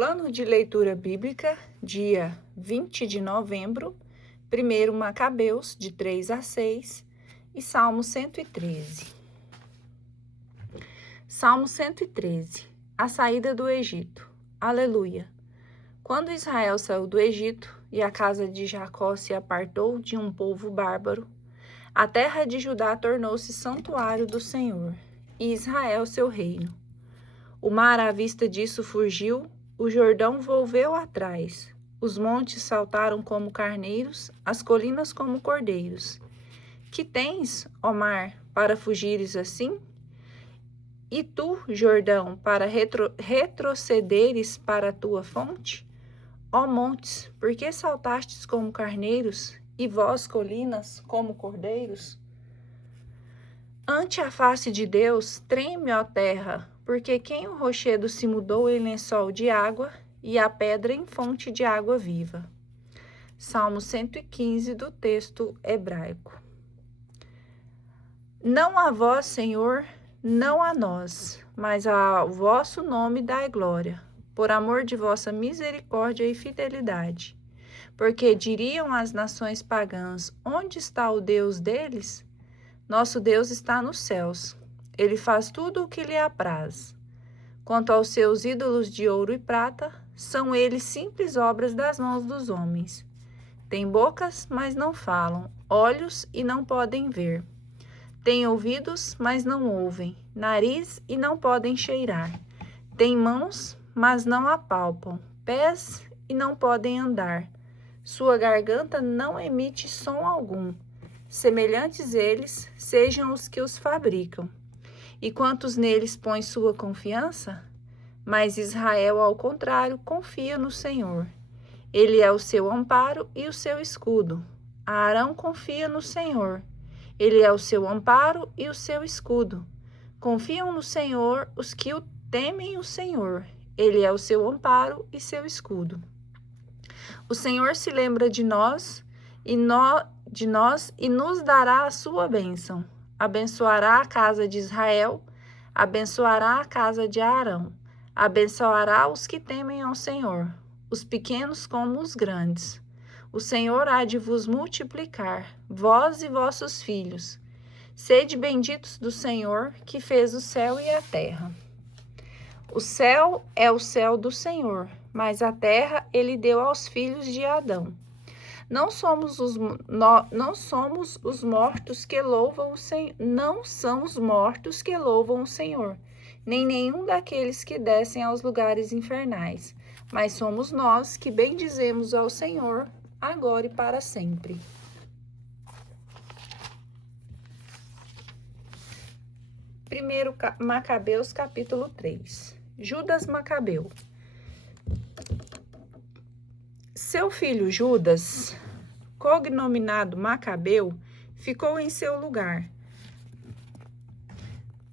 Plano de leitura bíblica, dia 20 de novembro, 1 Macabeus, de 3 a 6, e Salmo 113. Salmo 113. A saída do Egito. Aleluia. Quando Israel saiu do Egito e a casa de Jacó se apartou de um povo bárbaro, a terra de Judá tornou-se santuário do Senhor, e Israel seu reino. O mar à vista disso fugiu, o Jordão volveu atrás. Os montes saltaram como carneiros, as colinas como cordeiros. Que tens, ó mar, para fugires assim? E tu, Jordão, para retrocederes para a tua fonte? Ó montes, por que saltastes como carneiros, e vós, colinas, como cordeiros? Ante a face de Deus, treme, ó terra, porque quem o rochedo se mudou em lençol de água, e a pedra em fonte de água viva. Salmo 115, do texto hebraico. Não a vós, Senhor, não a nós, mas ao vosso nome dai glória, por amor de vossa misericórdia e fidelidade. Porque diriam as nações pagãs, onde está o Deus deles? Nosso Deus está nos céus, ele faz tudo o que lhe apraz. Quanto aos seus ídolos de ouro e prata, são eles simples obras das mãos dos homens. Têm bocas, mas não falam, olhos e não podem ver. Têm ouvidos, mas não ouvem, nariz e não podem cheirar. Têm mãos, mas não apalpam, pés e não podem andar. Sua garganta não emite som algum. Semelhantes eles sejam os que os fabricam. E quantos neles põem sua confiança? Mas Israel, ao contrário, confia no Senhor. Ele é o seu amparo e o seu escudo. Arão confia no Senhor. Ele é o seu amparo e o seu escudo. Confiam no Senhor os que o temem o Senhor. Ele é o seu amparo e seu escudo. O Senhor se lembra de nós e nos dará a sua bênção. Abençoará a casa de Israel, abençoará a casa de Arão, abençoará os que temem ao Senhor, os pequenos como os grandes. O Senhor há de vos multiplicar, vós e vossos filhos. Sede benditos do Senhor, que fez o céu e a terra. O céu é o céu do Senhor, mas a terra ele deu aos filhos de Adão. Não somos os mortos que louvam o Senhor, não são os mortos que louvam o Senhor, nem nenhum daqueles que descem aos lugares infernais, mas somos nós que bendizemos ao Senhor, agora e para sempre. 1 Macabeus, capítulo 3. Judas Macabeu. Seu filho Judas, cognominado Macabeu, ficou em seu lugar.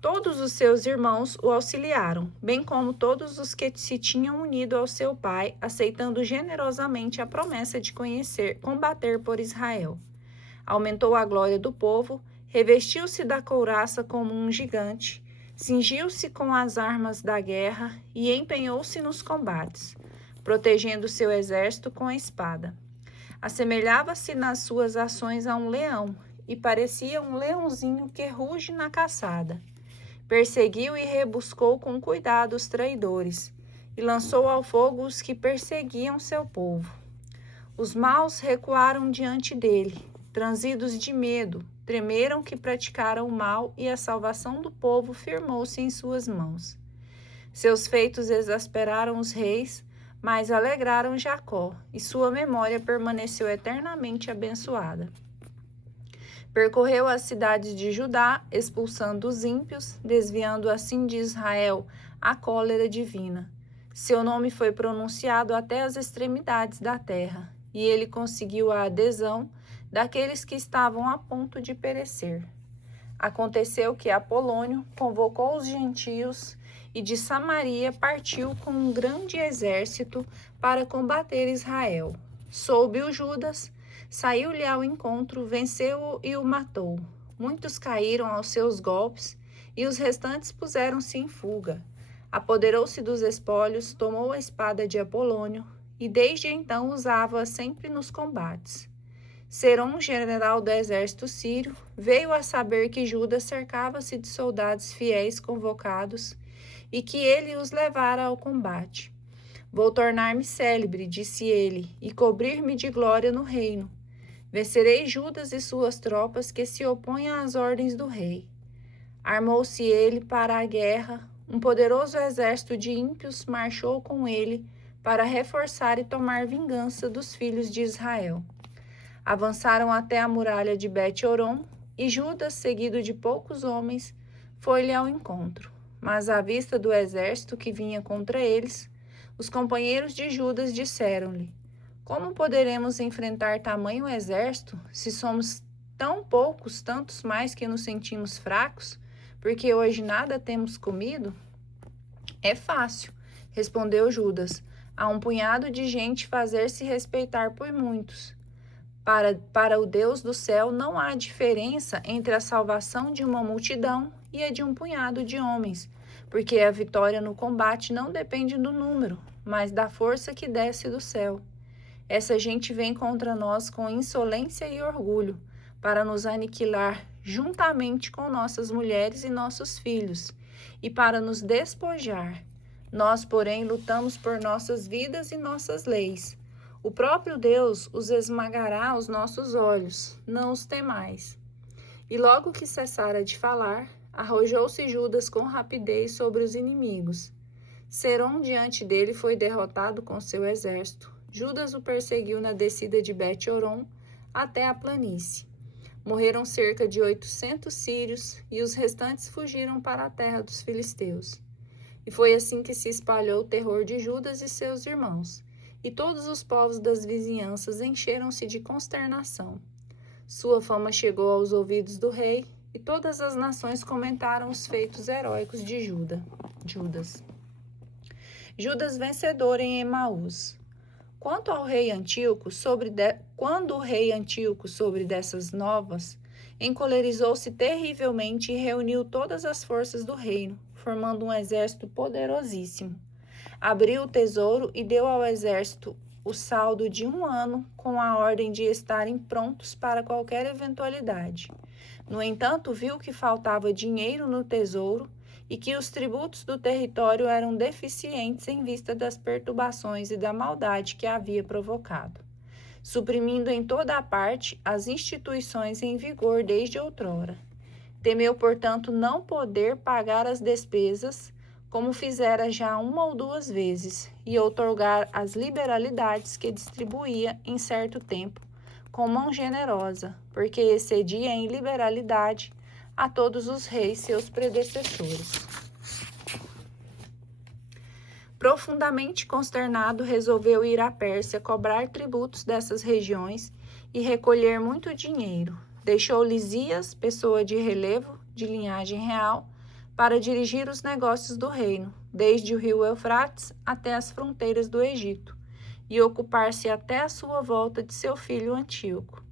Todos os seus irmãos o auxiliaram, bem como todos os que se tinham unido ao seu pai, aceitando generosamente a promessa de combater por Israel. Aumentou a glória do povo, revestiu-se da couraça como um gigante, cingiu-se com as armas da guerra e empenhou-se nos combates, protegendo seu exército com a espada. Assemelhava-se nas suas ações a um leão, e parecia um leãozinho que ruge na caçada. Perseguiu e rebuscou com cuidado os traidores, e lançou ao fogo os que perseguiam seu povo. Os maus recuaram diante dele, transidos de medo, tremeram que praticaram o mal, e a salvação do povo firmou-se em suas mãos. Seus feitos exasperaram os reis, mas alegraram Jacó, e sua memória permaneceu eternamente abençoada. Percorreu as cidades de Judá, expulsando os ímpios, desviando assim de Israel a cólera divina. Seu nome foi pronunciado até as extremidades da terra, e ele conseguiu a adesão daqueles que estavam a ponto de perecer. Aconteceu que Apolônio convocou os gentios e de Samaria partiu com um grande exército para combater Israel. Soube-o Judas, saiu-lhe ao encontro, venceu-o e o matou. Muitos caíram aos seus golpes e os restantes puseram-se em fuga. Apoderou-se dos espólios, tomou a espada de Apolônio e desde então usava-a sempre nos combates. Serom, general do exército sírio, veio a saber que Judas cercava-se de soldados fiéis convocados e que ele os levara ao combate. Vou tornar-me célebre, disse ele, e cobrir-me de glória no reino. Vencerei Judas e suas tropas que se opõem às ordens do rei. Armou-se ele para a guerra, um poderoso exército de ímpios marchou com ele para reforçar e tomar vingança dos filhos de Israel. Avançaram até a muralha de Bet-Horon e Judas, seguido de poucos homens, foi-lhe ao encontro. Mas à vista do exército que vinha contra eles, os companheiros de Judas disseram-lhe: como poderemos enfrentar tamanho exército se somos tão poucos, tantos mais que nos sentimos fracos, porque hoje nada temos comido? É fácil, respondeu Judas, a um punhado de gente fazer-se respeitar por muitos. Para o Deus do céu não há diferença entre a salvação de uma multidão e a de um punhado de homens, porque a vitória no combate não depende do número, mas da força que desce do céu. Essa gente vem contra nós com insolência e orgulho, para nos aniquilar juntamente com nossas mulheres e nossos filhos, e para nos despojar. Nós, porém, lutamos por nossas vidas e nossas leis. O próprio Deus os esmagará aos nossos olhos, não os temais. E logo que cessara de falar, arrojou-se Judas com rapidez sobre os inimigos. Serom diante dele foi derrotado com seu exército. Judas o perseguiu na descida de Bet-Horon até a planície. Morreram cerca de 800 sírios e os restantes fugiram para a terra dos filisteus. E foi assim que se espalhou o terror de Judas e seus irmãos. E todos os povos das vizinhanças encheram-se de consternação. Sua fama chegou aos ouvidos do rei, e todas as nações comentaram os feitos heróicos de Judas. Judas vencedor em Emaús. Quando o rei Antíoco soube dessas novas, encolerizou-se terrivelmente e reuniu todas as forças do reino, formando um exército poderosíssimo. Abriu o tesouro e deu ao exército o saldo de 1 ano, com a ordem de estarem prontos para qualquer eventualidade. No entanto, viu que faltava dinheiro no tesouro e que os tributos do território eram deficientes em vista das perturbações e da maldade que havia provocado, suprimindo em toda a parte as instituições em vigor desde outrora. Temeu, portanto, não poder pagar as despesas, como fizera já 1 ou 2 vezes, e outorgar as liberalidades que distribuía em certo tempo, com mão generosa, porque excedia em liberalidade a todos os reis seus predecessores. Profundamente consternado, resolveu ir à Pérsia cobrar tributos dessas regiões e recolher muito dinheiro. Deixou Lisias, pessoa de relevo, de linhagem real, para dirigir os negócios do reino, desde o rio Eufrates até as fronteiras do Egito, e ocupar-se até a sua volta de seu filho Antíoco.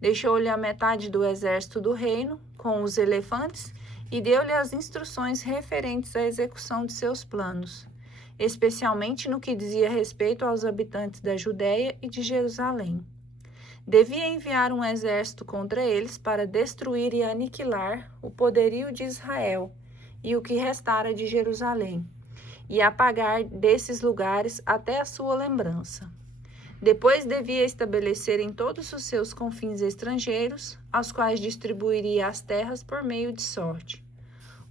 Deixou-lhe a metade do exército do reino, com os elefantes, e deu-lhe as instruções referentes à execução de seus planos, especialmente no que dizia respeito aos habitantes da Judéia e de Jerusalém. Devia enviar um exército contra eles para destruir e aniquilar o poderio de Israel e o que restara de Jerusalém, e apagar desses lugares até a sua lembrança. Depois devia estabelecer em todos os seus confins estrangeiros, aos quais distribuiria as terras por meio de sorte.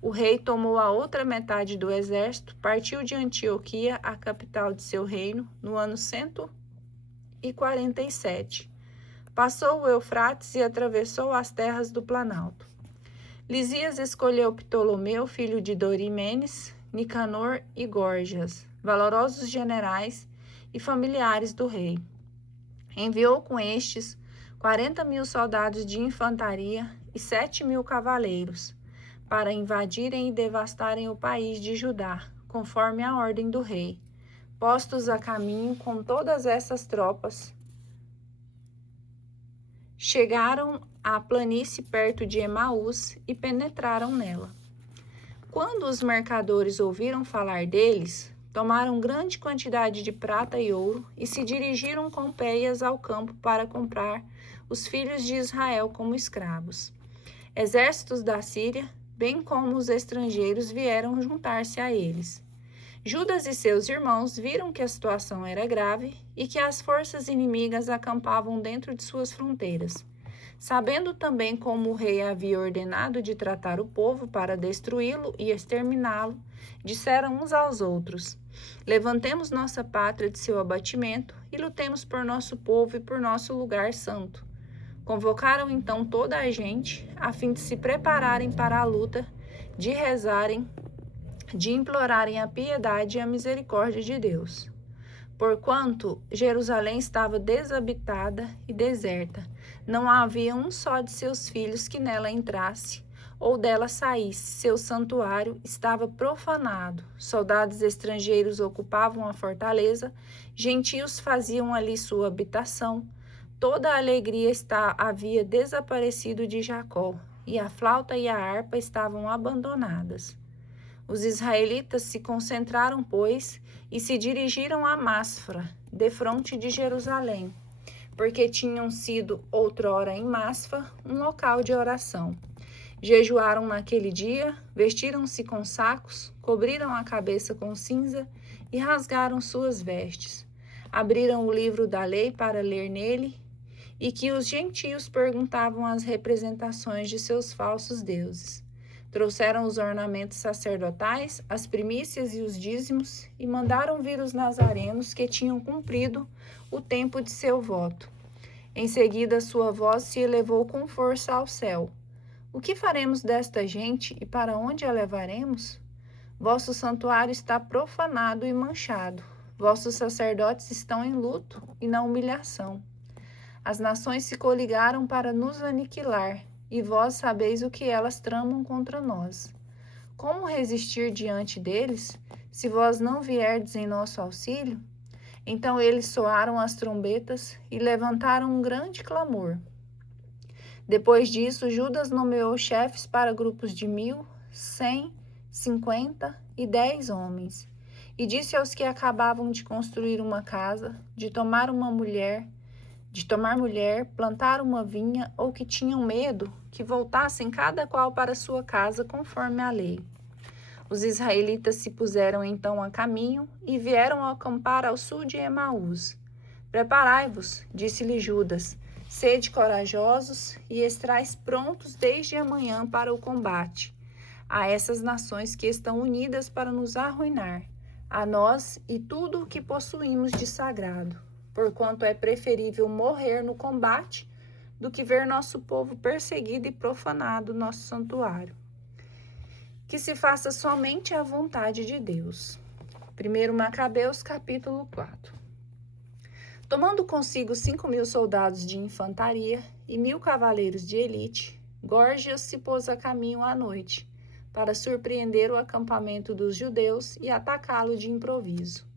O rei tomou a outra metade do exército, partiu de Antioquia, a capital de seu reino, no ano 147. Passou o Eufrates e atravessou as terras do Planalto. Lisias escolheu Ptolomeu, filho de Dorimenes, Nicanor e Gorgias, valorosos generais e familiares do rei. Enviou com estes 40.000 soldados de infantaria e 7.000 cavaleiros, para invadirem e devastarem o país de Judá, conforme a ordem do rei. Postos a caminho com todas essas tropas, chegaram à planície perto de Emaús e penetraram nela. Quando os mercadores ouviram falar deles, tomaram grande quantidade de prata e ouro e se dirigiram com péias ao campo para comprar os filhos de Israel como escravos. Exércitos da Síria, bem como os estrangeiros, vieram juntar-se a eles. Judas e seus irmãos viram que a situação era grave e que as forças inimigas acampavam dentro de suas fronteiras. Sabendo também como o rei havia ordenado de tratar o povo para destruí-lo e exterminá-lo, disseram uns aos outros: Levantemos nossa pátria de seu abatimento e lutemos por nosso povo e por nosso lugar santo. Convocaram então toda a gente, a fim de se prepararem para a luta, de rezarem, de implorarem a piedade e a misericórdia de Deus. Porquanto Jerusalém estava desabitada e deserta, não havia um só de seus filhos que nela entrasse, ou dela saísse. Seu santuário estava profanado. Soldados estrangeiros ocupavam a fortaleza, gentios faziam ali sua habitação. Toda a alegria havia desaparecido de Jacó, e a flauta e a harpa estavam abandonadas. Os israelitas se concentraram, pois, e se dirigiram a Masfra, defronte de Jerusalém, porque tinham sido outrora em Masfa um local de oração. Jejuaram naquele dia, vestiram-se com sacos, cobriram a cabeça com cinza e rasgaram suas vestes. Abriram o livro da lei para ler nele, e que os gentios perguntavam as representações de seus falsos deuses. Trouxeram os ornamentos sacerdotais, as primícias e os dízimos, e mandaram vir os nazarenos que tinham cumprido o tempo de seu voto. Em seguida, sua voz se elevou com força ao céu. O que faremos desta gente e para onde a levaremos? Vosso santuário está profanado e manchado. Vossos sacerdotes estão em luto e na humilhação. As nações se coligaram para nos aniquilar, e vós sabeis o que elas tramam contra nós. Como resistir diante deles, se vós não vierdes em nosso auxílio? Então eles soaram as trombetas e levantaram um grande clamor. Depois disso, Judas nomeou chefes para grupos de 1.000, 100, 50 e 10 homens, e disse aos que acabavam de construir uma casa, de tomar mulher, plantar uma vinha, ou que tinham medo, que voltassem cada qual para sua casa conforme a lei. Os israelitas se puseram então a caminho e vieram acampar ao sul de Emaús. Preparai-vos, disse-lhe Judas, sede corajosos e estrais prontos desde amanhã para o combate, a essas nações que estão unidas para nos arruinar, a nós e tudo o que possuímos de sagrado. Porquanto é preferível morrer no combate do que ver nosso povo perseguido e profanado nosso santuário. Que se faça somente a vontade de Deus. 1 Macabeus, capítulo 4. Tomando consigo 5.000 soldados de infantaria e 1.000 cavaleiros de elite, Górgias se pôs a caminho à noite, para surpreender o acampamento dos judeus e atacá-lo de improviso.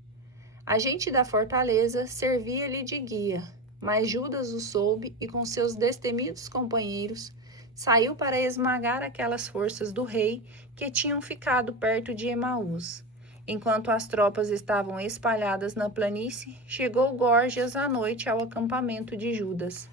A gente da fortaleza servia-lhe de guia, mas Judas o soube e com seus destemidos companheiros saiu para esmagar aquelas forças do rei que tinham ficado perto de Emaús. Enquanto as tropas estavam espalhadas na planície, chegou Górgias à noite ao acampamento de Judas,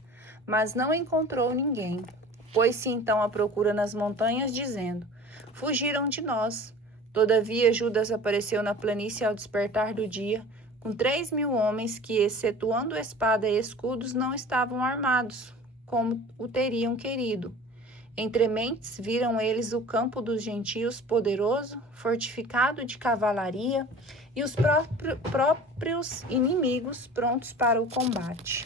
mas não encontrou ninguém. Pôs-se então à procura nas montanhas, dizendo: Fugiram de nós. Todavia Judas apareceu na planície ao despertar do dia, com 3.000 homens que, excetuando espada e escudos, não estavam armados, como o teriam querido. Entre mentes viram eles o campo dos gentios poderoso, fortificado de cavalaria, e os próprios inimigos prontos para o combate.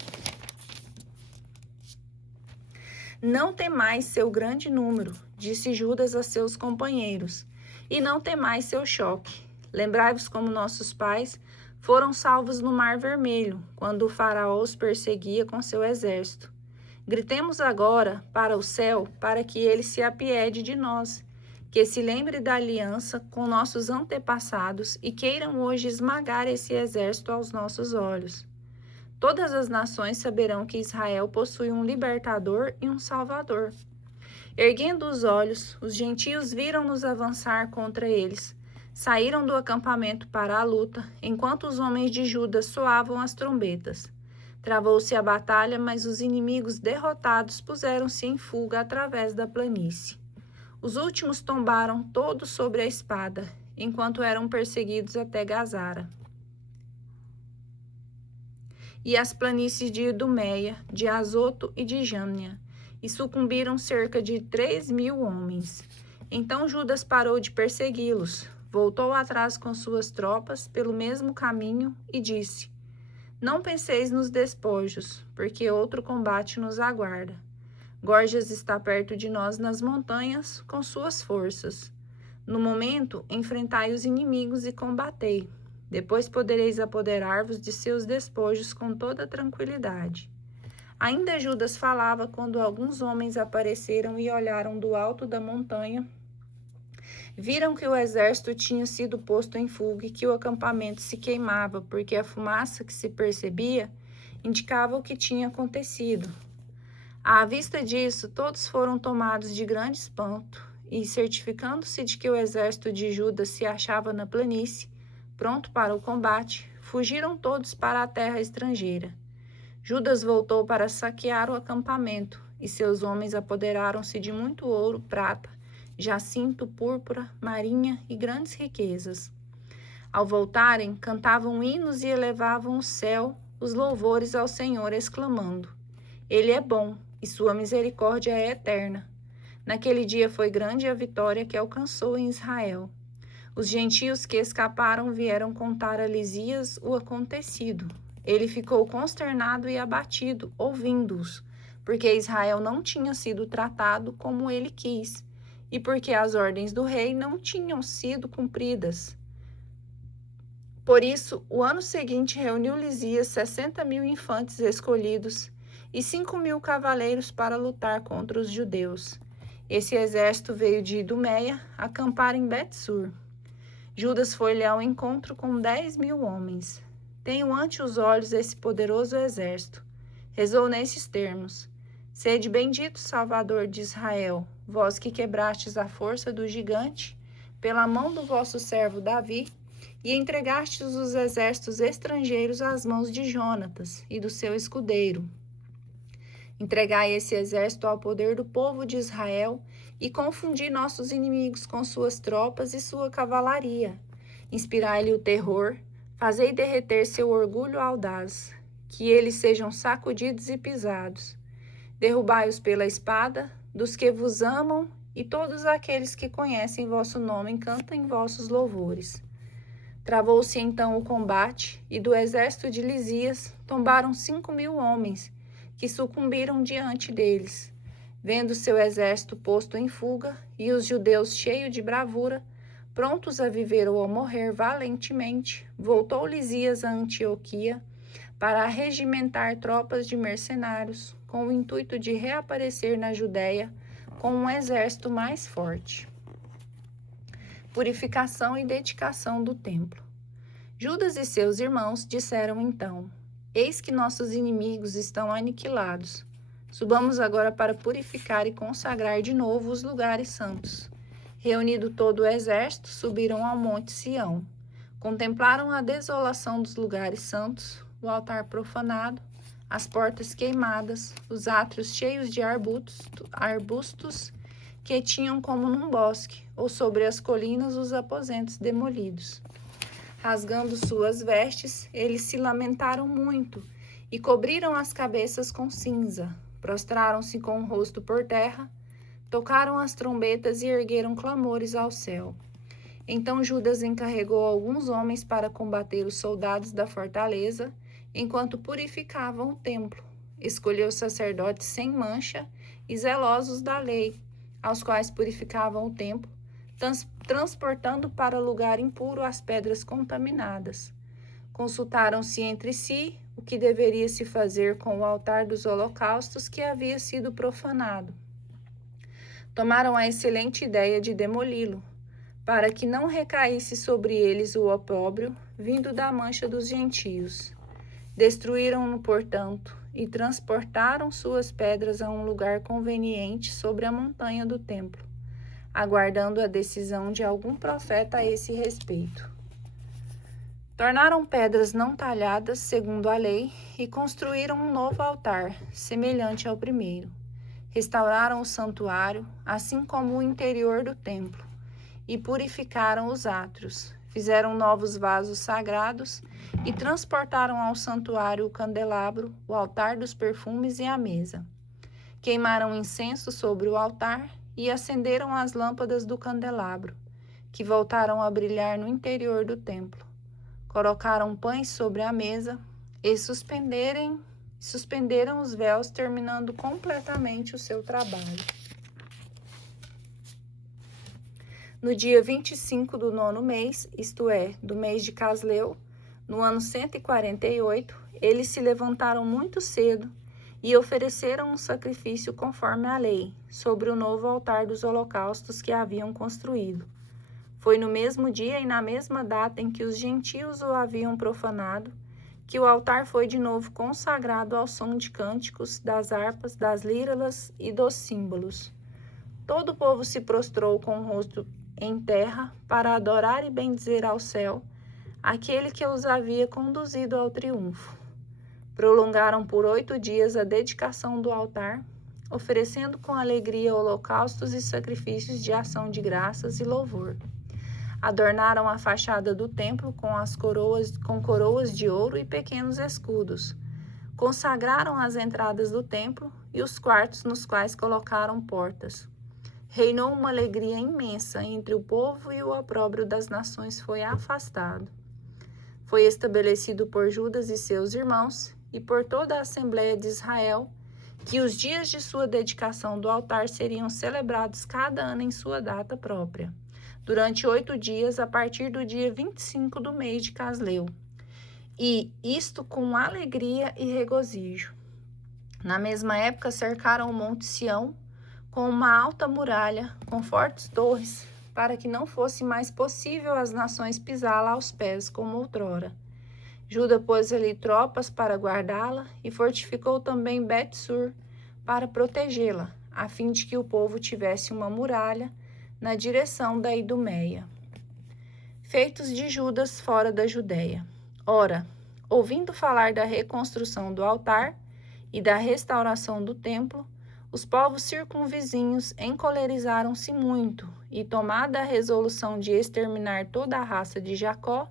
Não temais seu grande número, disse Judas a seus companheiros, e não temais seu choque. Lembrai-vos como nossos pais foram salvos no Mar Vermelho, quando o faraó os perseguia com seu exército. Gritemos agora para o céu, para que ele se apiede de nós, que se lembre da aliança com nossos antepassados e queiram hoje esmagar esse exército aos nossos olhos. Todas as nações saberão que Israel possui um libertador e um salvador. Erguendo os olhos, os gentios viram-nos avançar contra eles. Saíram do acampamento para a luta, enquanto os homens de Judá soavam as trombetas. Travou-se a batalha, mas os inimigos derrotados puseram-se em fuga através da planície. Os últimos tombaram todos sobre a espada, enquanto eram perseguidos até Gazara. E as planícies de Idumeia, de Azoto e de Jâmnia, e sucumbiram cerca de 3.000 homens. Então Judas parou de persegui-los, voltou atrás com suas tropas pelo mesmo caminho e disse: Não penseis nos despojos, porque outro combate nos aguarda. Gorgias está perto de nós nas montanhas com suas forças. No momento, enfrentai os inimigos e combatei. Depois podereis apoderar-vos de seus despojos com toda tranquilidade. Ainda Judas falava quando alguns homens apareceram e olharam do alto da montanha. Viram que o exército tinha sido posto em fuga e que o acampamento se queimava, porque a fumaça que se percebia indicava o que tinha acontecido. À vista disso, todos foram tomados de grande espanto e, certificando-se de que o exército de Judas se achava na planície, pronto para o combate, fugiram todos para a terra estrangeira. Judas voltou para saquear o acampamento, e seus homens apoderaram-se de muito ouro, prata, jacinto, púrpura, marinha e grandes riquezas. Ao voltarem, cantavam hinos e elevavam o céu os louvores ao Senhor, exclamando: Ele é bom, e sua misericórdia é eterna. Naquele dia foi grande a vitória que alcançou em Israel. Os gentios que escaparam vieram contar a Lisias o acontecido. Ele ficou consternado e abatido, ouvindo-os, porque Israel não tinha sido tratado como ele quis, e porque as ordens do rei não tinham sido cumpridas. Por isso, o ano seguinte reuniu Lisias 60.000 infantes escolhidos e 5.000 cavaleiros para lutar contra os judeus. Esse exército veio de Idumeia acampar em Bet-sur. Judas foi-lhe ao encontro com 10.000 homens. Tenho ante os olhos esse poderoso exército. Rezou nesses termos: Sede bendito, Salvador de Israel, vós que quebrastes a força do gigante pela mão do vosso servo Davi, e entregastes os exércitos estrangeiros às mãos de Jonatas e do seu escudeiro. Entregai esse exército ao poder do povo de Israel e confundi nossos inimigos com suas tropas e sua cavalaria. Inspirai-lhe o terror, fazei derreter seu orgulho audaz, que eles sejam sacudidos e pisados. Derrubai-os pela espada, dos que vos amam, e todos aqueles que conhecem vosso nome cantem vossos louvores. Travou-se então o combate, e do exército de Lisias tombaram 5.000 homens, que sucumbiram diante deles. Vendo seu exército posto em fuga, e os judeus cheios de bravura, prontos a viver ou a morrer valentemente, voltou Lisias a Antioquia para regimentar tropas de mercenários, com o intuito de reaparecer na Judéia com um exército mais forte. Purificação e dedicação do templo. Judas e seus irmãos disseram então: Eis que nossos inimigos estão aniquilados. Subamos agora para purificar e consagrar de novo os lugares santos. Reunido todo o exército, subiram ao monte Sião. Contemplaram a desolação dos lugares santos, o altar profanado, as portas queimadas, os átrios cheios de arbustos que tinham como num bosque, ou sobre as colinas os aposentos demolidos. Rasgando suas vestes, eles se lamentaram muito e cobriram as cabeças com cinza. Prostraram-se com o rosto por terra, tocaram as trombetas e ergueram clamores ao céu. Então Judas encarregou alguns homens para combater os soldados da fortaleza, enquanto purificavam o templo. Escolheu sacerdotes sem mancha e zelosos da lei, aos quais purificavam o templo, transportando para lugar impuro as pedras contaminadas. Consultaram-se entre si o que deveria se fazer com o altar dos holocaustos que havia sido profanado. Tomaram a excelente ideia de demoli-lo, para que não recaísse sobre eles o opróbrio vindo da mancha dos gentios. Destruíram-no, portanto, e transportaram suas pedras a um lugar conveniente sobre a montanha do templo, aguardando a decisão de algum profeta a esse respeito. Tornaram pedras não talhadas segundo a lei e construíram um novo altar, semelhante ao primeiro. Restauraram o santuário, assim como o interior do templo, e purificaram os átrios. Fizeram novos vasos sagrados e transportaram ao santuário o candelabro, o altar dos perfumes e a mesa. Queimaram incenso sobre o altar e acenderam as lâmpadas do candelabro, que voltaram a brilhar no interior do templo. Colocaram pães sobre a mesa e suspenderam os véus, terminando completamente o seu trabalho. No dia 25 do 9º mês, isto é, do mês de Casleu, no ano 148, eles se levantaram muito cedo e ofereceram um sacrifício conforme a lei, sobre o novo altar dos holocaustos que haviam construído. Foi no mesmo dia e na mesma data em que os gentios o haviam profanado, que o altar foi de novo consagrado ao som de cânticos, das harpas, das líralas e dos símbolos. Todo o povo se prostrou com o rosto em terra para adorar e bendizer ao céu aquele que os havia conduzido ao triunfo. Prolongaram por 8 dias a dedicação do altar, oferecendo com alegria holocaustos e sacrifícios de ação de graças e louvor. Adornaram a fachada do templo com coroas de ouro e pequenos escudos. Consagraram as entradas do templo e os quartos nos quais colocaram portas. Reinou uma alegria imensa entre o povo e o opróbrio das nações foi afastado. Foi estabelecido por Judas e seus irmãos e por toda a Assembleia de Israel que os dias de sua dedicação do altar seriam celebrados cada ano em sua data própria, durante 8 dias a partir do dia 25 do mês de Casleu, e isto com alegria e regozijo. Na mesma época cercaram o Monte Sião com uma alta muralha, com fortes torres, para que não fosse mais possível as nações pisá-la aos pés como outrora. Juda pôs ali tropas para guardá-la e fortificou também Bet-sur para protegê-la, a fim de que o povo tivesse uma muralha na direção da Idumeia. Feitos de Judas fora da Judéia. Ora, ouvindo falar da reconstrução do altar e da restauração do templo, os povos circunvizinhos encolerizaram-se muito e, tomada a resolução de exterminar toda a raça de Jacó,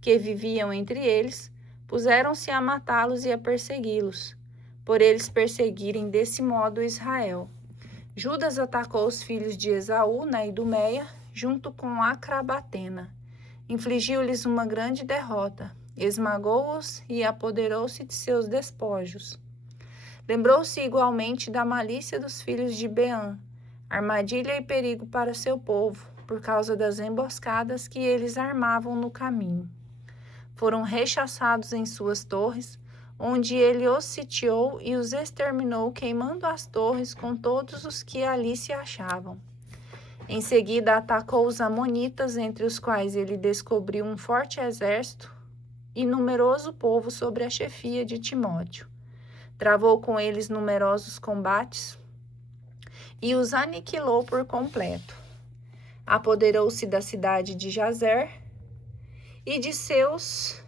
que viviam entre eles, puseram-se a matá-los e a persegui-los, por eles perseguirem desse modo Israel. Judas atacou os filhos de Esaú na Idumeia, junto com Acrabatena. Infligiu-lhes uma grande derrota, esmagou-os e apoderou-se de seus despojos. Lembrou-se igualmente da malícia dos filhos de Beã, armadilha e perigo para seu povo, por causa das emboscadas que eles armavam no caminho. Foram rechaçados em suas torres, onde ele os sitiou e os exterminou, queimando as torres com todos os que ali se achavam. Em seguida atacou os amonitas, entre os quais ele descobriu um forte exército e numeroso povo sob a chefia de Timóteo. Travou com eles numerosos combates e os aniquilou por completo. Apoderou-se da cidade de Jazer e de seus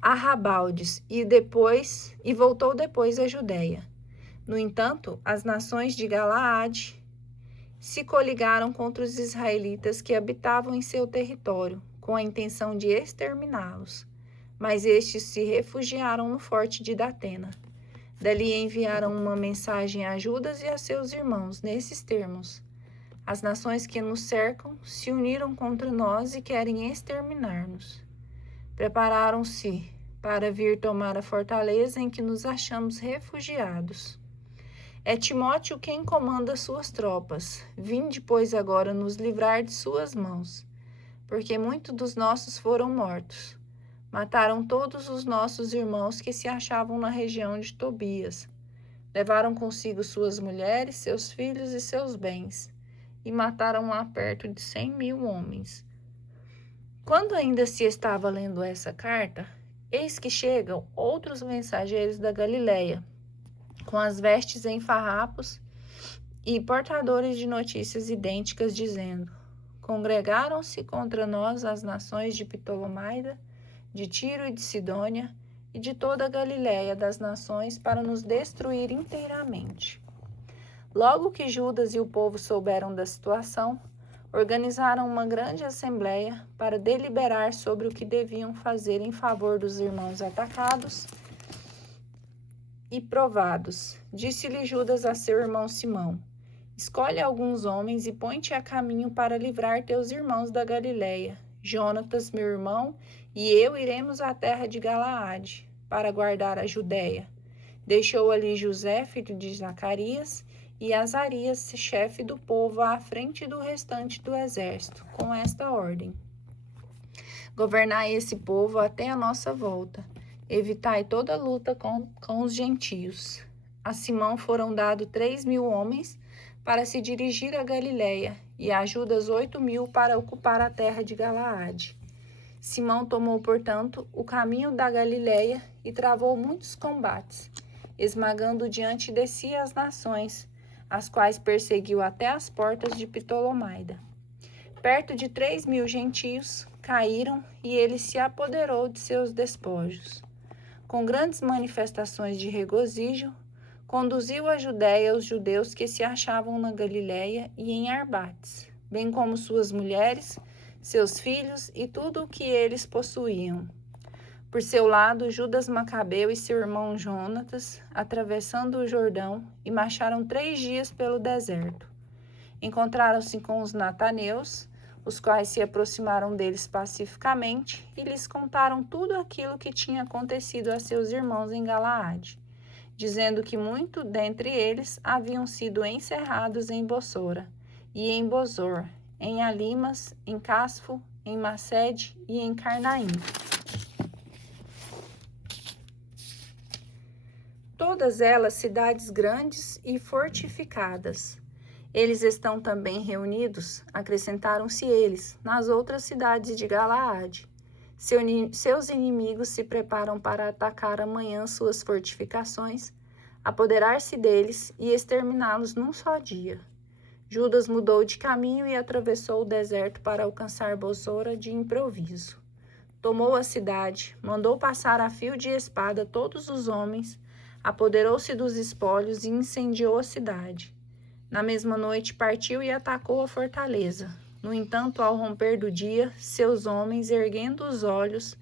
arrabaldes e voltou depois à Judéia. No entanto, as nações de Galaade se coligaram contra os israelitas que habitavam em seu território, com a intenção de exterminá-los. Mas estes se refugiaram no forte de Datena. Dali enviaram uma mensagem a Judas e a seus irmãos, nesses termos: as nações que nos cercam se uniram contra nós e querem exterminar-nos. Prepararam-se para vir tomar a fortaleza em que nos achamos refugiados. É Timóteo quem comanda suas tropas. Vinde, pois, agora nos livrar de suas mãos, porque muitos dos nossos foram mortos. Mataram todos os nossos irmãos que se achavam na região de Tobias. Levaram consigo suas mulheres, seus filhos e seus bens, e mataram lá perto de 100.000 homens. Quando ainda se estava lendo essa carta, Eis que chegam outros mensageiros da Galiléia, com as vestes em farrapos e portadores de notícias idênticas, dizendo: Congregaram-se contra nós as nações de Ptolomaida, de Tiro e de Sidônia, e de toda a Galiléia das nações, para nos destruir inteiramente. Logo que Judas e o povo souberam da situação, organizaram uma grande assembleia para deliberar sobre o que deviam fazer em favor dos irmãos atacados e provados. Disse-lhe Judas a seu irmão Simão: Escolhe alguns homens e põe-te a caminho para livrar teus irmãos da Galiléia. Jonatas, meu irmão, e eu iremos à terra de Galaade, para guardar a Judéia. Deixou ali José, filho de Zacarias, e Azarias, chefe do povo, à frente do restante do exército, com esta ordem: Governai esse povo até a nossa volta. Evitai toda luta com os gentios. A Simão foram dados 3.000 homens para se dirigir a Galiléia, e a Judas 8.000 para ocupar a terra de Galaade. Simão tomou, portanto, o caminho da Galiléia e travou muitos combates, esmagando diante de si as nações, as quais perseguiu até as portas de Ptolomaida. Perto de 3.000 gentios caíram, e ele se apoderou de seus despojos. Com grandes manifestações de regozijo, conduziu à Judéia os judeus que se achavam na Galiléia e em Arbates, bem como suas mulheres, seus filhos e tudo o que eles possuíam. Por seu lado, Judas Macabeu e seu irmão Jonatas, atravessando o Jordão, e marcharam 3 dias pelo deserto. Encontraram-se com os nataneus, os quais se aproximaram deles pacificamente e lhes contaram tudo aquilo que tinha acontecido a seus irmãos em Galaade, dizendo que muito dentre eles haviam sido encerrados em Bossora e em Bosor, em Alimas, em Casfo, em Macede e em Carnaim. Todas elas cidades grandes e fortificadas. Eles estão também reunidos, acrescentaram-se eles, nas outras cidades de Galaade. Seus inimigos se preparam para atacar amanhã suas fortificações, apoderar-se deles e exterminá-los num só dia. Judas mudou de caminho e atravessou o deserto para alcançar Bossora de improviso. Tomou a cidade, mandou passar a fio de espada todos os homens, apoderou-se dos espólios e incendiou a cidade. Na mesma noite partiu e atacou a fortaleza. No entanto, ao romper do dia, seus homens, erguendo os olhos,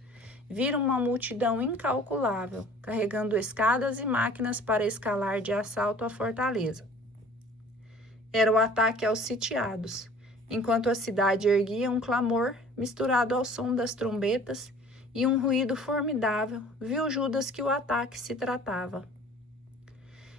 viram uma multidão incalculável, carregando escadas e máquinas para escalar de assalto a fortaleza. Era o ataque aos sitiados, enquanto a cidade erguia um clamor misturado ao som das trombetas e um ruído formidável, viu Judas que o ataque se tratava.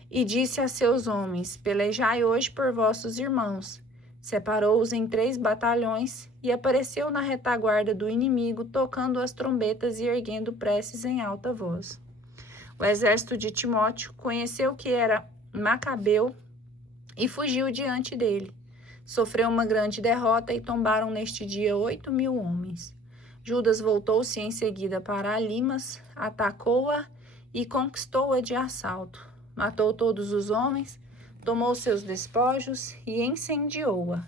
E disse a seus homens: Pelejai hoje por vossos irmãos. Separou-os em 3 batalhões e apareceu na retaguarda do inimigo, tocando as trombetas e erguendo preces em alta voz. O exército de Timóteo conheceu que era Macabeu e fugiu diante dele. Sofreu uma grande derrota e tombaram neste dia 8.000 homens. Judas voltou-se em seguida para Alimas, atacou-a e conquistou-a de assalto. Matou todos os homens, tomou seus despojos e incendiou-a.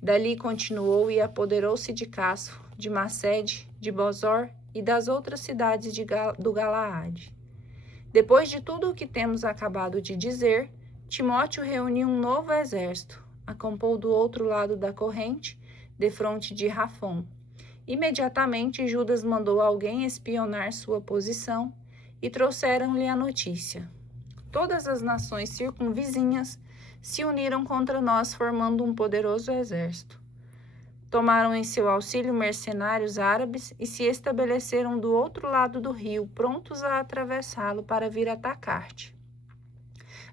Dali continuou e apoderou-se de Casfo, de Macede, de Bosor e das outras cidades do Galaade. Depois de tudo o que temos acabado de dizer, Timóteo reuniu um novo exército, acampou do outro lado da corrente, defronte de Rafom. Imediatamente Judas mandou alguém espionar sua posição e trouxeram-lhe a notícia: Todas as nações circunvizinhas se uniram contra nós, formando um poderoso exército. Tomaram em seu auxílio mercenários árabes e se estabeleceram do outro lado do rio, prontos a atravessá-lo para vir atacar-te.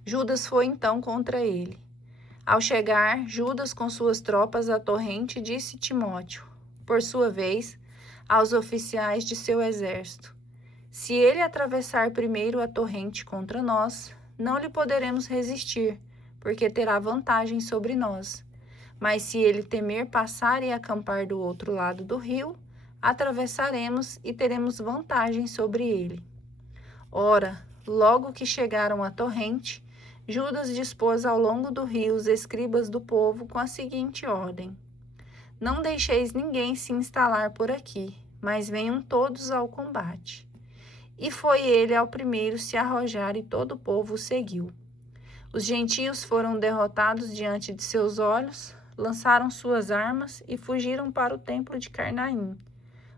Judas foi então contra ele. Ao chegar, Judas com suas tropas à torrente disse Timóteo, por sua vez, aos oficiais de seu exército: Se ele atravessar primeiro a torrente contra nós, não lhe poderemos resistir, porque terá vantagem sobre nós. Mas se ele temer passar e acampar do outro lado do rio, atravessaremos e teremos vantagem sobre ele. Ora, logo que chegaram à torrente, Judas dispôs ao longo do rio os escribas do povo com a seguinte ordem: não deixeis ninguém se instalar por aqui, mas venham todos ao combate. E foi ele ao primeiro se arrojar, e todo o povo o seguiu. Os gentios foram derrotados diante de seus olhos, lançaram suas armas e fugiram para o templo de Carnaim.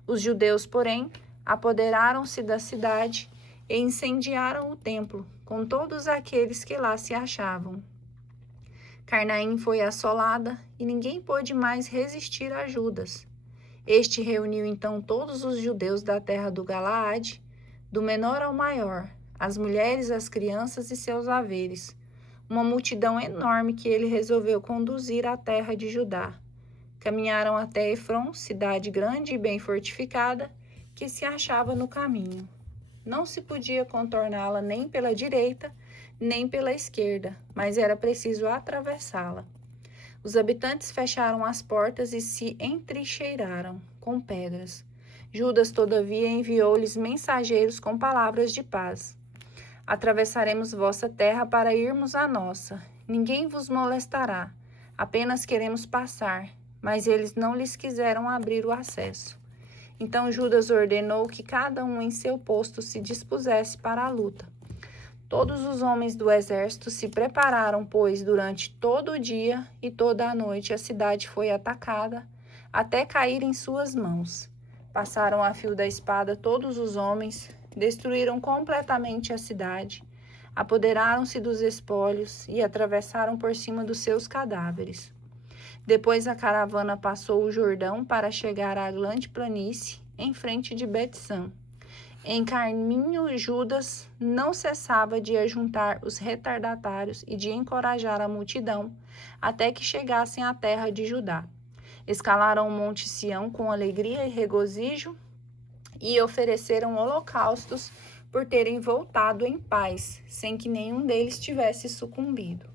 Os judeus, porém, apoderaram-se da cidade e incendiaram o templo, com todos aqueles que lá se achavam. Carnaim foi assolada e ninguém pôde mais resistir a Judas. Este reuniu então todos os judeus da terra do Galaade, do menor ao maior, as mulheres, as crianças e seus haveres, uma multidão enorme que ele resolveu conduzir à terra de Judá. Caminharam até Efron, cidade grande e bem fortificada, que se achava no caminho. Não se podia contorná-la nem pela direita, nem pela esquerda, mas era preciso atravessá-la. Os habitantes fecharam as portas e se entrincheiraram com pedras. Judas, todavia, enviou-lhes mensageiros com palavras de paz. Atravessaremos vossa terra para irmos à nossa. Ninguém vos molestará, apenas queremos passar. Mas eles não lhes quiseram abrir o acesso. Então Judas ordenou que cada um em seu posto se dispusesse para a luta. Todos os homens do exército se prepararam, pois durante todo o dia e toda a noite a cidade foi atacada, até cair em suas mãos. Passaram a fio da espada todos os homens, destruíram completamente a cidade, apoderaram-se dos espólios e atravessaram por cima dos seus cadáveres. Depois a caravana passou o Jordão para chegar à grande planície, em frente de Betsã. Em caminho, Judas não cessava de ajuntar os retardatários e de encorajar a multidão, até que chegassem à terra de Judá. Escalaram o monte Sião com alegria e regozijo e ofereceram holocaustos por terem voltado em paz, sem que nenhum deles tivesse sucumbido.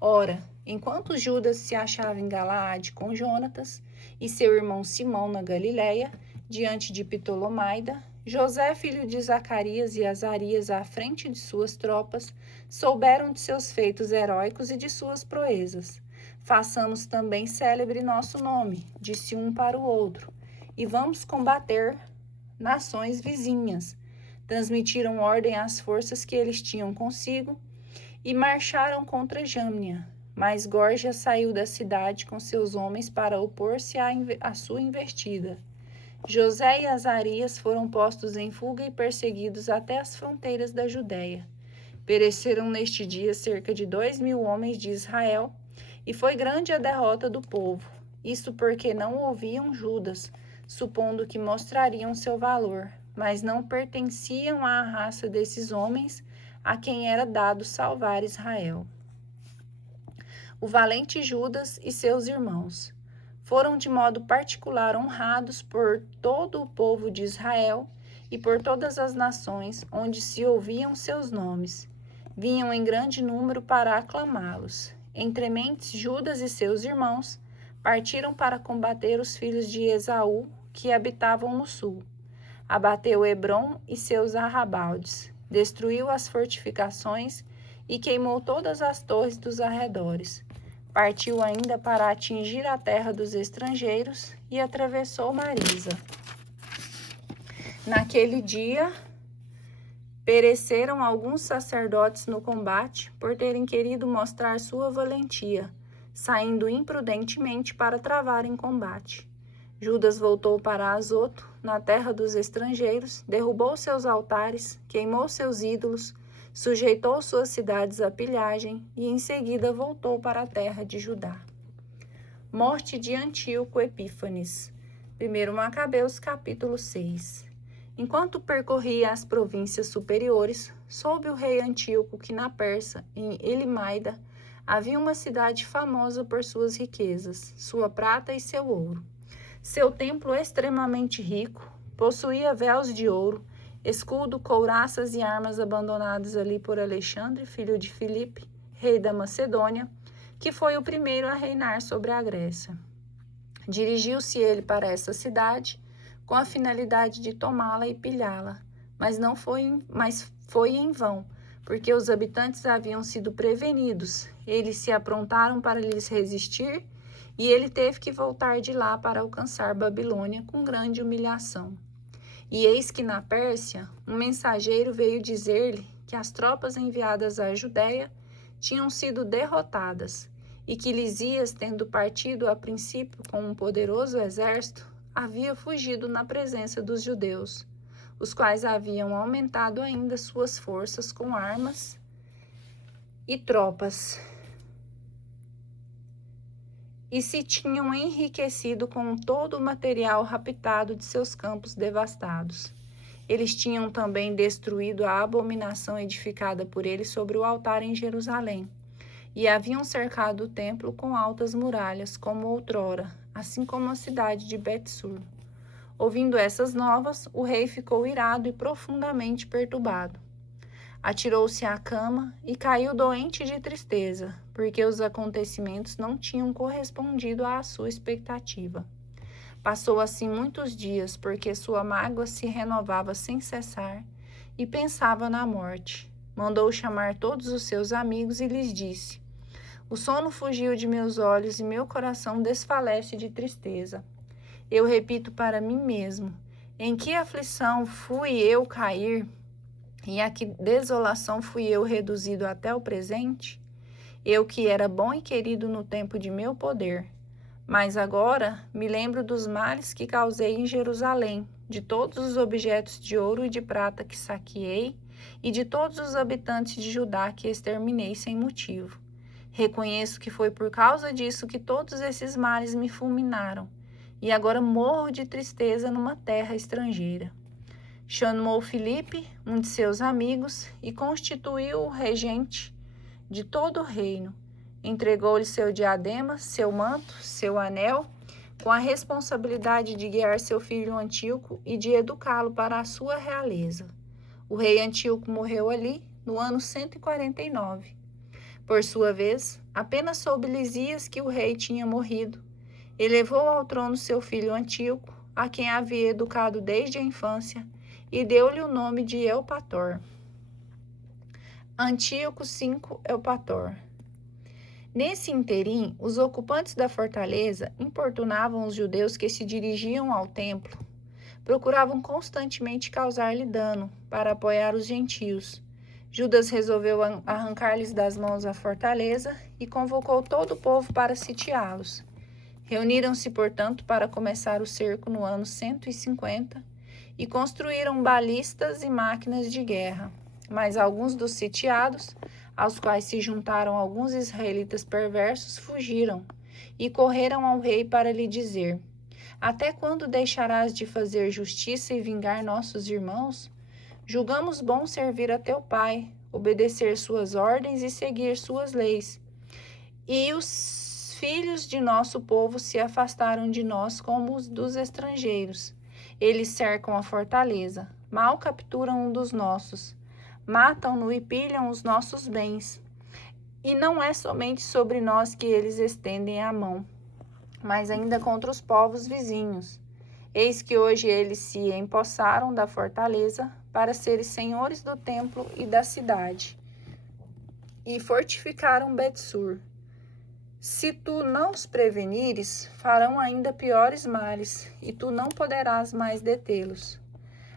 Ora, enquanto Judas se achava em Galaade com Jonatas e seu irmão Simão na Galiléia, diante de Ptolomaida, José, filho de Zacarias, e Azarias à frente de suas tropas, souberam de seus feitos heróicos e de suas proezas. Façamos também célebre nosso nome, disse um para o outro, e vamos combater nações vizinhas. Transmitiram ordem às forças que eles tinham consigo e marcharam contra Jâmnia. Mas Gorgia saiu da cidade com seus homens para opor-se à sua investida. José e Azarias foram postos em fuga e perseguidos até as fronteiras da Judéia. Pereceram neste dia cerca de 2.000 homens de Israel, e foi grande a derrota do povo. Isto porque não ouviam Judas, supondo que mostrariam seu valor, mas não pertenciam à raça desses homens, a quem era dado salvar Israel. O valente Judas e seus irmãos foram de modo particular honrados por todo o povo de Israel e por todas as nações onde se ouviam seus nomes. Vinham em grande número para aclamá-los. Entre mentes, Judas e seus irmãos partiram para combater os filhos de Esaú, que habitavam no sul. Abateu Hebrom e seus arrabaldes, destruiu as fortificações e queimou todas as torres dos arredores. Partiu ainda para atingir a terra dos estrangeiros e atravessou Marisa. Naquele dia, pereceram alguns sacerdotes no combate por terem querido mostrar sua valentia, saindo imprudentemente para travar em combate. Judas voltou para Azoto, na terra dos estrangeiros, derrubou seus altares, queimou seus ídolos, sujeitou suas cidades à pilhagem e em seguida voltou para a terra de Judá. Morte de Antíoco Epífanes. 1 Macabeus, capítulo 6. Enquanto percorria as províncias superiores, soube o rei Antíoco que na Pérsia, em Elimaida, havia uma cidade famosa por suas riquezas, sua prata e seu ouro. Seu templo extremamente rico, possuía véus de ouro, escudo, couraças e armas abandonadas ali por Alexandre, filho de Filipe, rei da Macedônia, que foi o primeiro a reinar sobre a Grécia. Dirigiu-se ele para essa cidade, com a finalidade de tomá-la e pilhá-la, mas foi em vão, porque os habitantes haviam sido prevenidos. Eles se aprontaram para lhes resistir, e ele teve que voltar de lá para alcançar Babilônia com grande humilhação. E eis que na Pérsia, um mensageiro veio dizer-lhe que as tropas enviadas à Judéia tinham sido derrotadas, e que Lisias, tendo partido a princípio com um poderoso exército, havia fugido na presença dos judeus, os quais haviam aumentado ainda suas forças com armas e tropas, e se tinham enriquecido com todo o material raptado de seus campos devastados. Eles tinham também destruído a abominação edificada por ele sobre o altar em Jerusalém, e haviam cercado o templo com altas muralhas, como outrora, assim como a cidade de Bet-sur. Ouvindo essas novas, o rei ficou irado e profundamente perturbado. Atirou-se à cama e caiu doente de tristeza, porque os acontecimentos não tinham correspondido à sua expectativa. Passou assim muitos dias, porque sua mágoa se renovava sem cessar, e pensava na morte. Mandou chamar todos os seus amigos e lhes disse: o sono fugiu de meus olhos e meu coração desfalece de tristeza. Eu repito para mim mesmo: em que aflição fui eu cair, e a que desolação fui eu reduzido até o presente? Eu que era bom e querido no tempo de meu poder. Mas agora me lembro dos males que causei em Jerusalém, de todos os objetos de ouro e de prata que saqueei, e de todos os habitantes de Judá que exterminei sem motivo. Reconheço que foi por causa disso que todos esses males me fulminaram, e agora morro de tristeza numa terra estrangeira. Chamou Filipe, um de seus amigos, e constituiu-o regente de todo o reino. Entregou-lhe seu diadema, seu manto, seu anel, com a responsabilidade de guiar seu filho Antíoco e de educá-lo para a sua realeza. O rei Antíoco morreu ali no ano 149. Por sua vez, apenas soube Lisias que o rei tinha morrido. Elevou ao trono seu filho Antíoco, a quem havia educado desde a infância, e deu-lhe o nome de Eupator. Antíoco V Eupator. Nesse interim, os ocupantes da fortaleza importunavam os judeus que se dirigiam ao templo. Procuravam constantemente causar-lhe dano para apoiar os gentios. Judas resolveu arrancar-lhes das mãos a fortaleza e convocou todo o povo para sitiá-los. Reuniram-se, portanto, para começar o cerco no ano 150 e construíram balistas e máquinas de guerra. Mas alguns dos sitiados, aos quais se juntaram alguns israelitas perversos, fugiram e correram ao rei para lhe dizer: até quando deixarás de fazer justiça e vingar nossos irmãos? Julgamos bom servir a teu pai, obedecer suas ordens e seguir suas leis. E os filhos de nosso povo se afastaram de nós como os dos estrangeiros. Eles cercam a fortaleza, mal capturam um dos nossos, matam-no e pilham os nossos bens. E não é somente sobre nós que eles estendem a mão, mas ainda contra os povos vizinhos. Eis que hoje eles se empossaram da fortaleza para serem senhores do templo e da cidade, e fortificaram Bet-sur. Se tu não os prevenires, farão ainda piores males, e tu não poderás mais detê-los.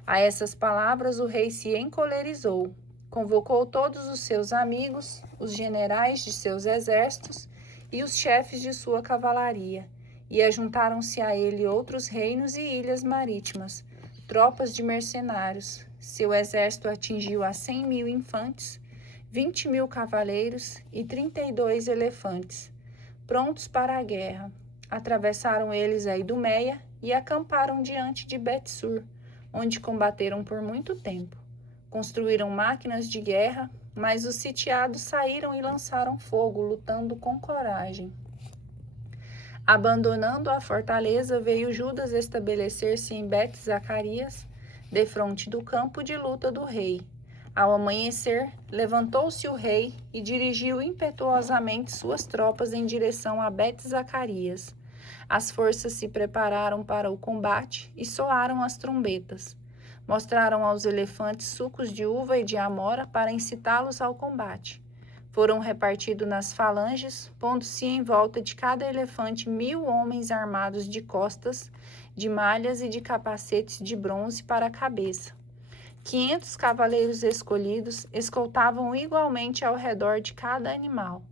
A essas palavras o rei se encolerizou, convocou todos os seus amigos, os generais de seus exércitos e os chefes de sua cavalaria, e ajuntaram-se a ele outros reinos e ilhas marítimas, tropas de mercenários. Seu exército atingiu a 100.000 infantes, 20.000 cavaleiros e 32 elefantes, prontos para a guerra. Atravessaram eles a Idumeia e acamparam diante de Bet-sur, onde combateram por muito tempo. Construíram máquinas de guerra, mas os sitiados saíram e lançaram fogo, lutando com coragem. Abandonando a fortaleza, veio Judas estabelecer-se em Bet-Zacarias, defronte do campo de luta do rei. Ao amanhecer, levantou-se o rei e dirigiu impetuosamente suas tropas em direção a Bet-Zacarias. As forças se prepararam para o combate e soaram as trombetas. Mostraram aos elefantes sucos de uva e de amora para incitá-los ao combate. Foram repartidos nas falanges, pondo-se em volta de cada elefante 1000 homens armados de costas, de malhas e de capacetes de bronze para a cabeça. 500 cavaleiros escolhidos escoltavam igualmente ao redor de cada animal.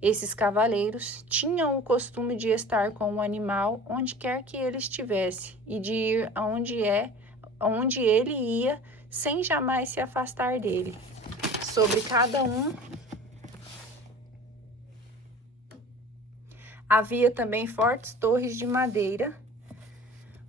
Esses cavaleiros tinham o costume de estar com o animal onde quer que ele estivesse e de ir aonde ele ia, sem jamais se afastar dele. Sobre cada um havia também fortes torres de madeira,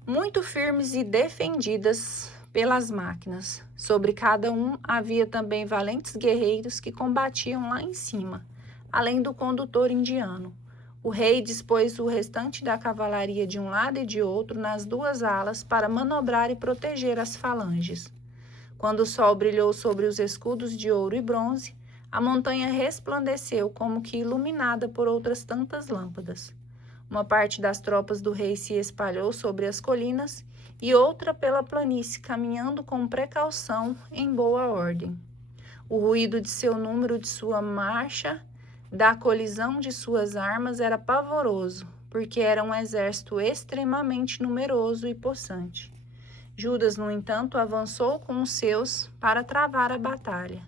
muito firmes e defendidas pelas máquinas. Sobre cada um havia também valentes guerreiros que combatiam lá em cima, além do condutor indiano. O rei dispôs o restante da cavalaria de um lado e de outro nas duas alas para manobrar e proteger as falanges. Quando o sol brilhou sobre os escudos de ouro e bronze, a montanha resplandeceu como que iluminada por outras tantas lâmpadas. Uma parte das tropas do rei se espalhou sobre as colinas e outra pela planície, caminhando com precaução em boa ordem. O ruído de seu número, de sua marcha, da colisão de suas armas era pavoroso, porque era um exército extremamente numeroso e possante. Judas, no entanto, avançou com os seus para travar a batalha.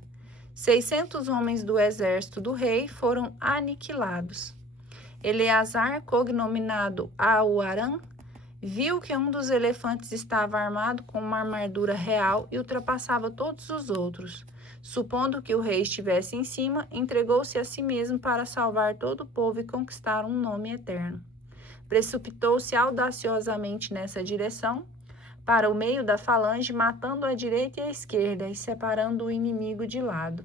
600 homens do exército do rei foram aniquilados. Eleazar, cognominado Auarã, viu que um dos elefantes estava armado com uma armadura real e ultrapassava todos os outros. Supondo que o rei estivesse em cima, entregou-se a si mesmo para salvar todo o povo e conquistar um nome eterno. Precipitou-se audaciosamente nessa direção, para o meio da falange, matando a direita e a esquerda e separando o inimigo de lado.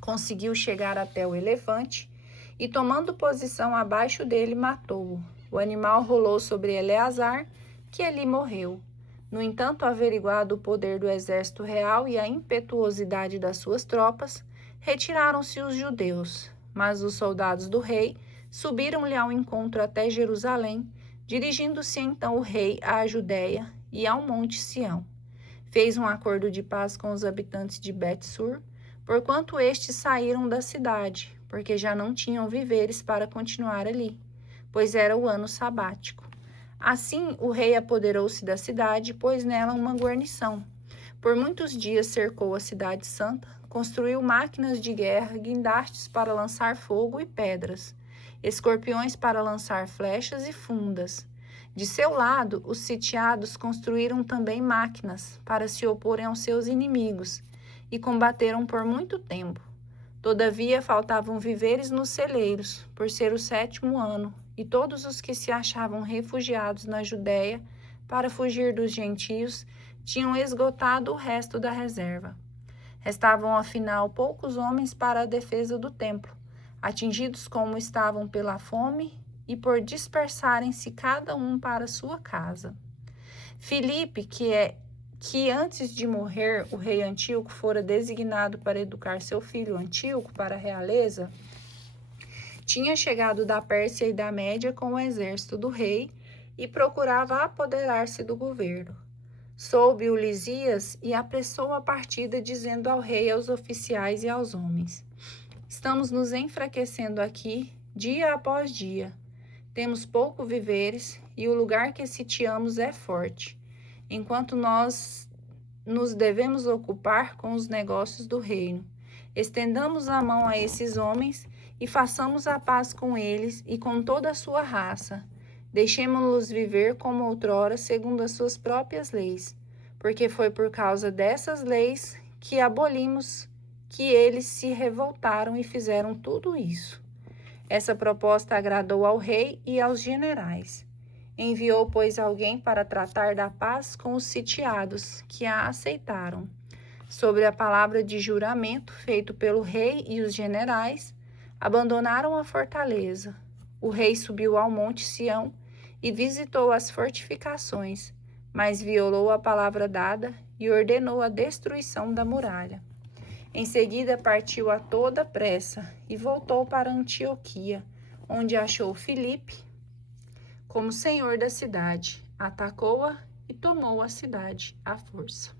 Conseguiu chegar até o elefante e, tomando posição abaixo dele, matou-o. O animal rolou sobre Eleazar, que ali morreu. No entanto, averiguado o poder do exército real e a impetuosidade das suas tropas, retiraram-se os judeus. Mas os soldados do rei subiram-lhe ao encontro até Jerusalém, dirigindo-se então o rei à Judéia e ao monte Sião. Fez um acordo de paz com os habitantes de Bet-sur, porquanto estes saíram da cidade, porque já não tinham víveres para continuar ali, pois era o ano sabático. Assim, o rei apoderou-se da cidade e pôs nela uma guarnição. Por muitos dias cercou a cidade santa, construiu máquinas de guerra, guindastes para lançar fogo e pedras, escorpiões para lançar flechas e fundas. De seu lado, os sitiados construíram também máquinas para se oporem aos seus inimigos e combateram por muito tempo. Todavia, faltavam víveres nos celeiros, por ser o 7º ano, e todos os que se achavam refugiados na Judéia para fugir dos gentios tinham esgotado o resto da reserva. Restavam, afinal, poucos homens para a defesa do templo, atingidos como estavam pela fome e por dispersarem-se cada um para sua casa. Filipe, que antes de morrer o rei Antíoco fora designado para educar seu filho Antíoco para a realeza, tinha chegado da Pérsia e da Média com o exército do rei e procurava apoderar-se do governo. Soube-o Lisias e apressou a partida, dizendo ao rei, aos oficiais e aos homens: estamos nos enfraquecendo aqui, dia após dia. Temos pouco víveres e o lugar que sitiamos é forte, enquanto nós nos devemos ocupar com os negócios do reino. Estendamos a mão a esses homens e façamos a paz com eles e com toda a sua raça. Deixemo-los viver como outrora, segundo as suas próprias leis, porque foi por causa dessas leis que abolimos que eles se revoltaram e fizeram tudo isso. Essa proposta agradou ao rei e aos generais. Enviou, pois, alguém para tratar da paz com os sitiados, que a aceitaram. Sobre a palavra de juramento feito pelo rei e os generais, abandonaram a fortaleza. O rei subiu ao monte Sião e visitou as fortificações, mas violou a palavra dada e ordenou a destruição da muralha. Em seguida partiu a toda pressa e voltou para Antioquia, onde achou Filipe, como senhor da cidade, atacou-a e tomou a cidade à força.